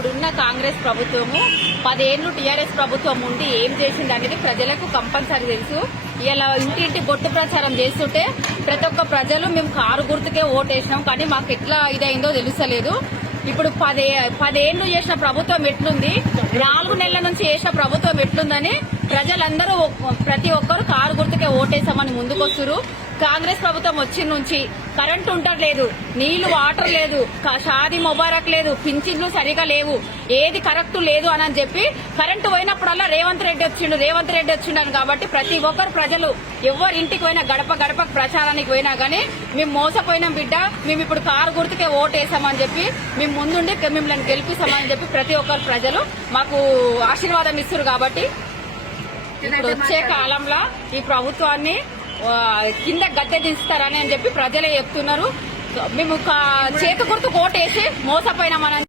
ఇప్పుడున్న కాంగ్రెస్ ప్రభుత్వము 10 ఏళ్లు టీఆర్ఎస్ ప్రభుత్వం ఉండి ఏం చేసింది అనేది ప్రజలకు కంపల్సరీ తెలుసు. ఇలా ఇంటింటి బొట్టు ప్రచారం చేస్తుంటే ప్రతి ఒక్క ప్రజలు మేము కారు గుర్తుకే ఓటేసినాం, కానీ మాకు ఎట్లా ఇదైందో తెలుస్తలేదు. ఇప్పుడు 10 ఏళ్లు చేసిన ప్రభుత్వం ఎట్లుంది, 4 నెలల నుంచి చేసిన ప్రభుత్వం ఎట్లుందని ప్రజలందరూ ప్రతి ఒక్కరు కారు గుర్తుకే ఓటేసామని ముందుకొస్తున్నారు. కాంగ్రెస్ ప్రభుత్వం వచ్చిన నుంచి కరెంటు ఉండట్లేదు, నీళ్లు వాటర్ లేదు, షాదీ ముబారక్ లేదు, పింఛన్లు సరిగా లేవు, ఏది కరెక్ట్ లేదు అని చెప్పి కరెంటు పోయినప్పుడల్లా రేవంత్ రెడ్డి వచ్చిండని కాబట్టి ప్రతి ఒక్కరు ప్రజలు ఎవరి ఇంటికి పోయినా గడప గడప ప్రచారానికి పోయినా గానీ మేము మోసపోయినాం బిడ్డ, మేము ఇప్పుడు కారు గుర్తుకే ఓటేసామని చెప్పి మేము ముందుండి మిమ్మల్ని గెలిపిస్తామని చెప్పి ప్రతి ఒక్కరు ప్రజలు మాకు ఆశీర్వాదం ఇస్తారు. కాబట్టి ఇప్పుడు వచ్చే కాలంలో ఈ ప్రభుత్వాన్ని కింద గద్దె దిస్తారని చెప్పి ప్రజలే చెప్తున్నారు. మేము చేతి గుర్తు ఓటేసి మోసపోయినామని